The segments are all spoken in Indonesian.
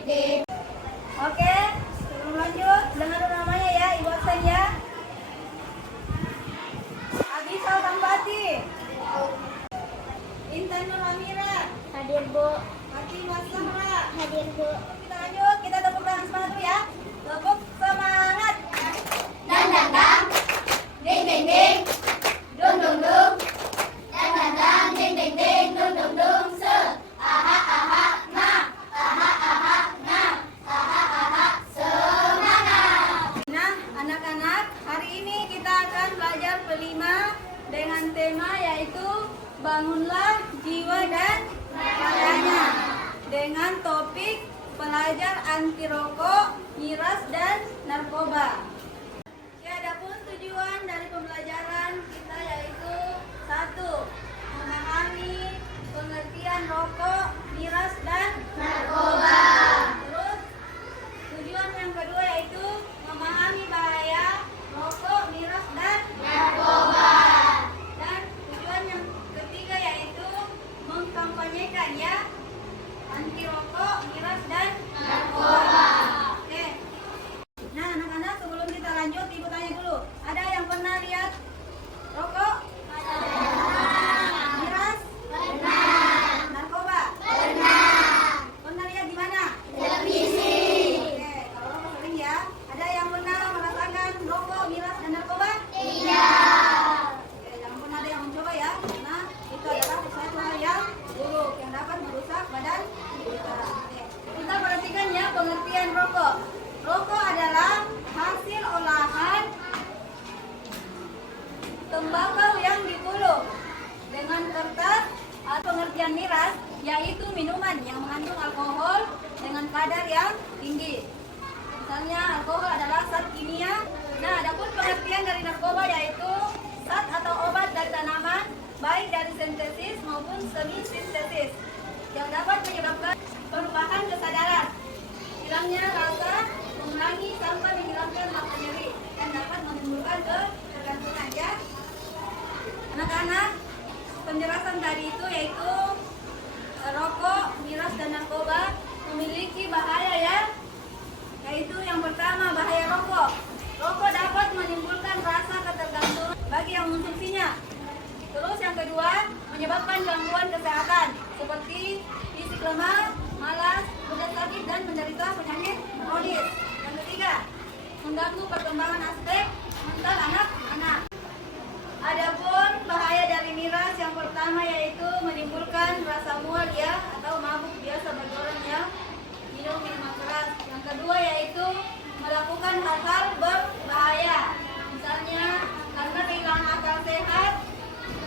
Oke, sebelum lanjut, dengar dulu namanya ya, Ibu absen ya. Abisal Tambati. Intan Nur Amira. Hadir, Bu. Fatimah Zahra. Hadir, Bu. Kita lanjut, kita tepuk tangan semangat dulu ya. Tepuk semangat. Dang dang dang. Ding ding ding. Dung dung dung. Dang dang dang. Ding ding ding. Dung dung dung. Se. Aha aha. Na. Aha aha. Na. Aha aha. Semangat. Nah, anak-anak, hari ini kita akan belajar kelima dengan tema yaitu bangunlah jiwa dan raganya dengan topik pelajar anti rokok, miras dan narkoba. Ya, adapun tujuan dari pembelajaran kita yaitu 1. Memahami pengertian rokok, miras dan Narkoba. Terus tujuan yang kedua yaitu memahami bahaya rokok, miras dan Narkoba. dan tujuan yang ketiga yaitu mengkampanyekan ya anti rokok, miras dan Narkoba. Oke. Nah, anak-anak, sebelum kita lanjut, Ibu tanya dulu. Ada yang pernah lihat rokok? Miras? Narkoba? Pernah lihat di mana? Televisi. Oke, kalau rokok sering ya. Ada yang pernah merasakan rokok, miras, dan narkoba? Tidak. Oke, jangan pernah ada yang mencoba ya, karena itu adalah sesuatu hal yang buruk yang dapat merusak badan kita. Oke, kita perhatikan ya pengertian rokok. Rokok adalah hasil olahan tembakau yang dipulung dengan kertas. Pengertian miras yaitu minuman yang mengandung alkohol dengan kadar yang tinggi. Misalnya alkohol adalah zat kimia. Nah, adapun pengertian dari narkoba yaitu zat atau obat dari tanaman baik dari sintesis maupun semi sintesis yang dapat menyebabkan perubahan kesadaran, hilangnya rasa, mengurangi sampai menghilangkan rasa nyeri dan dapat menimbulkan ketergantungan ya. Anak-anak, penjelasan tadi itu yaitu rokok, miras dan narkoba memiliki bahaya ya. Yaitu yang pertama bahaya rokok. Rokok dapat menimbulkan rasa ketergantungan bagi yang mengonsumsinya. Terus yang kedua, menyebabkan gangguan kesehatan seperti fisik lemah, malas, mudah sakit dan menderita penyakit kronis. Yang ketiga, mengganggu perkembangan aspek mental anak-anak. Adapun bahaya dari miras yang pertama yaitu menimbulkan rasa mual ya atau mabuk biasa bagi orang yang minum minuman keras. Yang kedua yaitu melakukan hal-hal berbahaya. Misalnya karena kehilangan akal sehat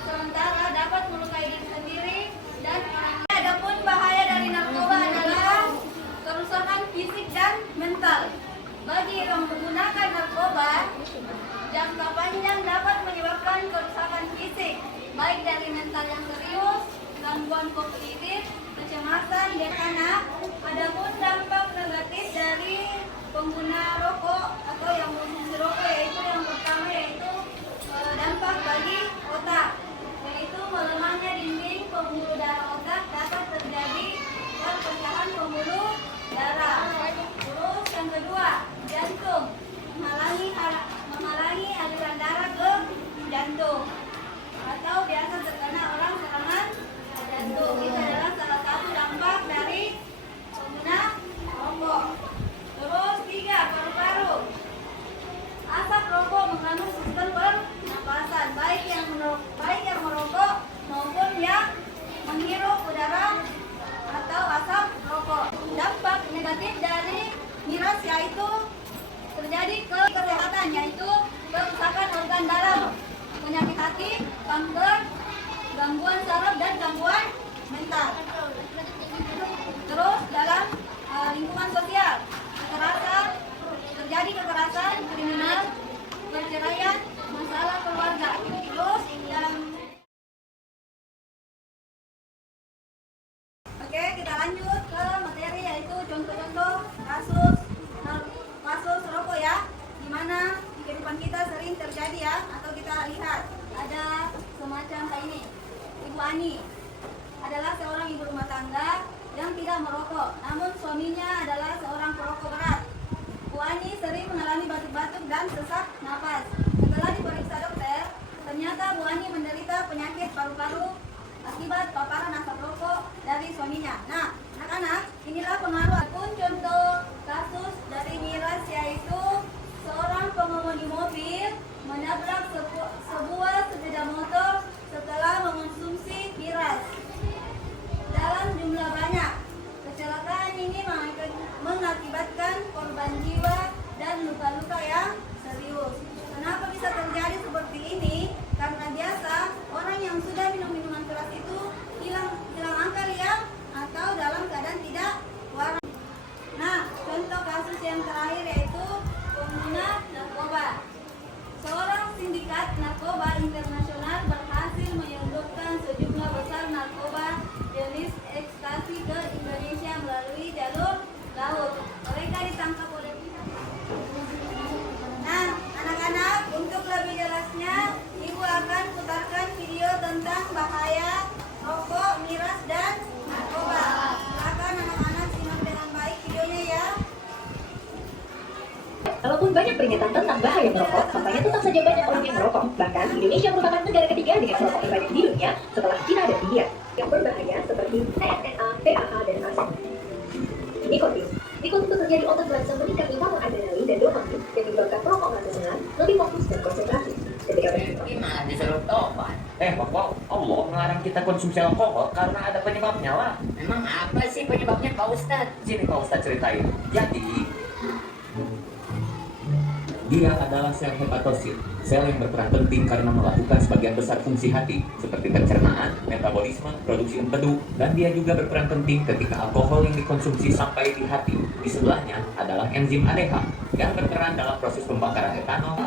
sementara dapat melukai diri sendiri dan orang lain. Adapun bahaya dari narkoba adalah kerusakan fisik dan mental. Bagi yang menggunakan narkoba, jangka panjang dapat menyebabkan kerusakan fisik, baik dari mental yang serius, gangguan kognitif, kecemasan, dan anak. Adapun dampak negatif dari pengguna rokok atau yang mengonsumsi rokok yaitu yang pertama yaitu dampak bagi otak, yaitu melemahnya dinding pembuluh darah otak, dapat terjadi perpecahan pembuluh darah. Terus yang kedua, jantung, menghalangi aliran darah ke jantung atau biasa terkena orang serangan jantung. Itu adalah salah satu dampak dari pengguna rokok. Terus 3, paru-paru. Asap rokok mengganggu sistem pernapasan, baik yang merokok maupun yang menghirup udara atau asap rokok. Dampak negatif dari miras yaitu terjadi ke kesehatan, yaitu kerusakan organ dalam, penyakit hati, kanker, gangguan saraf dan gangguan mental. Terus dalam lingkungan sosial, terjadi kekerasan, kriminal, perceraian, masalah keluarga. Terus dalam Oke, kita lanjut ke materi yaitu contoh-contoh kasus rokok ya, di mana di kehidupan kita sering terjadi ya, atau kita lihat ada semacam kayak ini. Ibu Ani adalah seorang ibu merokok, namun suaminya adalah seorang perokok berat. Bu Ani sering mengalami batuk-batuk dan sesak napas. Setelah diperiksa dokter, ternyata Bu Ani menderita penyakit paru-paru akibat paparan asap rokok dari suaminya. Nah, anak-anak, inilah pengaruh pun contoh kasus dari miras, yaitu seorang pengemudi mobil menabrak sebuah sepeda motor setelah mengonsumsi miras dalam jumlah banyak. Kecelakaan ini mengakibatkan korban jiwa dan luka-luka yang serius. Kenapa bisa terjadi seperti ini? Karena biasa orang yang sudah minum minuman keras itu hilang akal ya, atau dalam keadaan tidak waras. Nah, contoh kasus yang terakhir yaitu pengguna narkoba. Seorang sindikat narkoba internasional berhasil menyelundupkan sejumlah besar narkoba jenis ekstasi ke Indonesia melalui jalur laut. Mereka ditangkap oleh pihak. Nah, anak-anak, untuk lebih jelasnya, Ibu akan putarkan video tentang bahaya rokok, miras, dan narkoba. Silakan anak-anak simak dengan baik videonya ya. Walaupun banyak peringatan tentang bahaya merokok, faktanya tetap saja banyak orang yang merokok. Bahkan Indonesia merupakan negara ketiga dengan perokok terbanyak di dunia setelah Cina dan India. Yang berbahaya seperti TNA, PAH, dan asam. Nikotin. Nikotin itu terjadi otot merangsang meningkatnya hormon adrenalin dan dopamin yang menyebabkan perokok merasa senang, lebih fokus dan konsentrasi. Ketika berhenti. Gimana disuruh tobat? Bapak, Allah melarang kita konsumsi alkohol karena ada penyebabnya lah. Memang apa sih penyebabnya Pak Ustadz? Sini Pak Ustadz ceritain. Jadi, dia adalah sel hepatosit, sel yang berperan penting karena melakukan sebagian besar fungsi hati, seperti pencernaan, metabolisme, produksi empedu, dan dia juga berperan penting ketika alkohol yang dikonsumsi sampai di hati. Di sebelahnya adalah enzim ADH yang berperan dalam proses pembakaran etanol.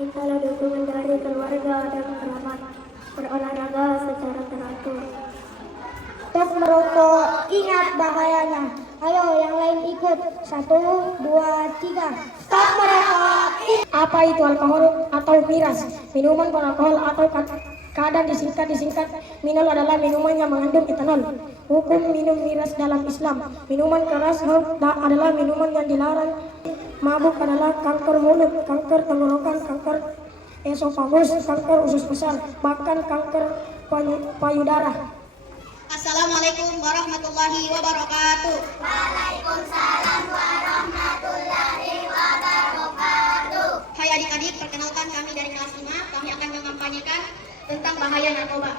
Mintalah dukungan dari keluarga dan kerabat. Berolahraga secara teratur. Stop merokok, ingat bahayanya. Ayo yang lain ikut. 1, 2, 3. Stop merokok. Apa itu alkohol atau miras? Minuman beralkohol atau kadang disingkat minol adalah minuman yang mengandung etanol. Hukum minum miras dalam Islam. Minuman keras adalah minuman yang dilarang. Mabuk adalah kanker mulut, kanker tenggorokan, kanker esofagus, kanker usus besar, bahkan kanker payudara. Assalamualaikum warahmatullahi wabarakatuh. Waalaikumsalam warahmatullahi wabarakatuh. Hai adik-adik, perkenalkan kami dari kelas 5. Kami akan mengampanyekan tentang bahaya narkoba.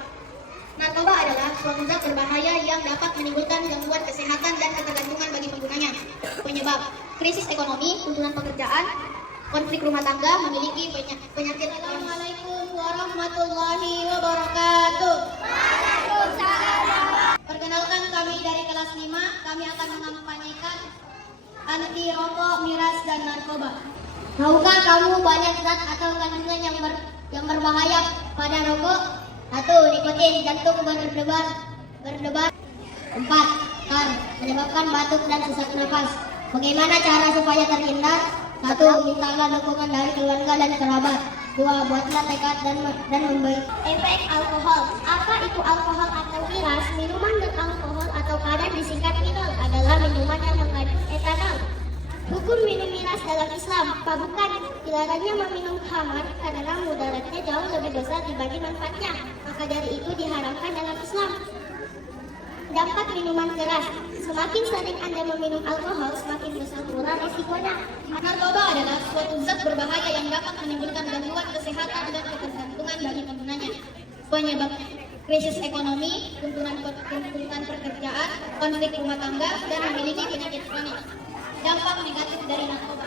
Narkoba adalah suatu zat berbahaya yang dapat menimbulkan gangguan kesehatan dan ketergantungan bagi penggunanya. Penyebab krisis ekonomi, tuntutan pekerjaan, konflik rumah tangga, memiliki penyakit. Assalamualaikum warahmatullahi wabarakatuh. Perkenalkan, kami dari kelas 5, kami akan mengampanyekan anti rokok, miras, dan narkoba. Tahukah kamu banyak zat atau kandungan yang berbahaya pada rokok? 1. Nikotin, jantung berdebar. 4. Kar, menyebabkan batuk dan sesak nafas. Bagaimana cara supaya terhindar? 1. Mintalah dukungan dari keluarga dan kerabat. 2. Buatlah tekad dan memberi. Efek alkohol. Apa itu alkohol atau miras? Minuman beralkohol atau kadar disingkat minol adalah minuman yang mengandung etanol. Hukum minum miras dalam Islam. Bukan dilarangnya meminum khamar karena mudaratnya jauh lebih besar dibanding manfaatnya. Maka dari itu diharamkan dalam Islam. Dampak minuman keras. Semakin sering Anda meminum alkohol, semakin besar pula resikonya. Narkoba adalah suatu zat berbahaya yang dapat menimbulkan gangguan kesehatan dan ketergantungan bagi penggunanya. Penyebab krisis ekonomi, tuntutan pekerjaan, konflik rumah tangga, dan memiliki penyakit kronik. Dampak negatif dari narkoba: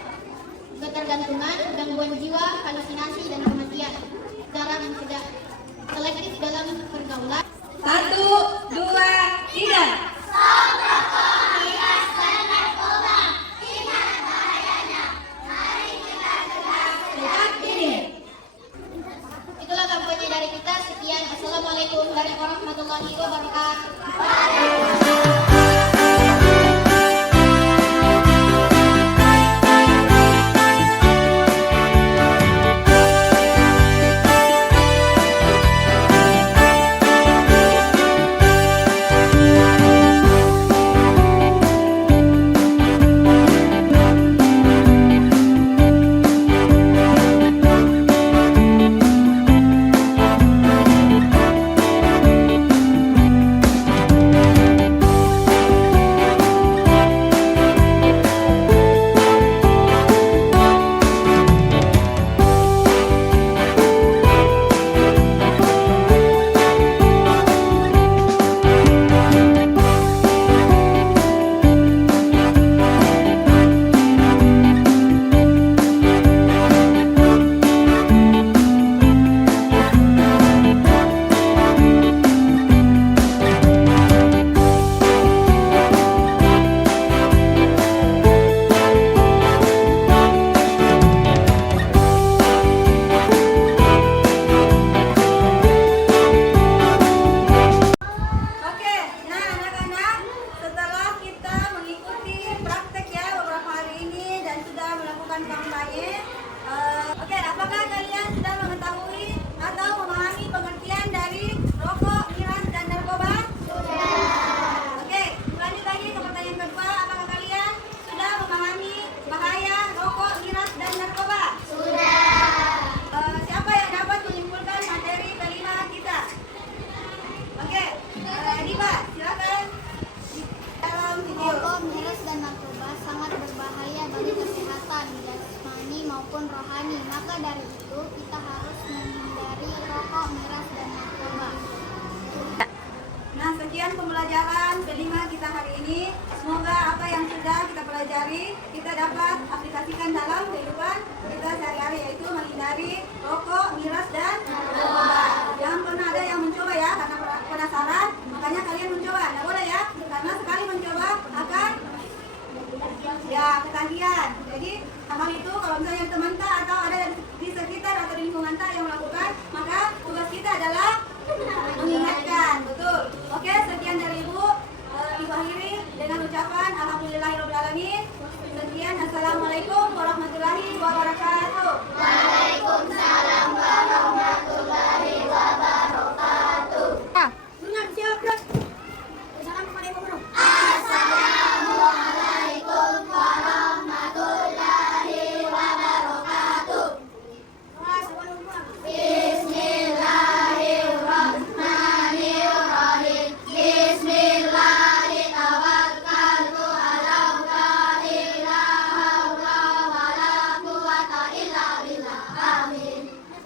ketergantungan, gangguan jiwa, halusinasi, dan kematian. Cara mencegah: selektif dalam pergaulan. 1, 2, 3. Itulah kampanye dari kita. Sekian. Assalamualaikum warahmatullahi wabarakatuh. Oke, nah anak-anak, setelah kita mengikuti praktek ya beberapa hari ini dan sudah melakukan kampanye, oke, apakah kalian sudah mengetahui atau memahami pengertian dari rokok, miras, dan narkoba? Sudah. Oke, lanjut lagi ke pertanyaan kedua, apakah kalian sudah memahami bahaya rokok, miras, dan narkoba? Sudah. Siapa yang dapat menyimpulkan materi kelima kita? Oke, Diva, silakan. Dalam video. Rokok, miras, dan narkoba sangat berbahaya bagi kesehatan jasmani maupun rohani. Maka dari itu kita harus menghindari rokok, miras, dan narkoba. Nah, sekian pembelajaran kelima kita hari ini. Semoga apa yang sudah kita pelajari kita dapat aplikasikan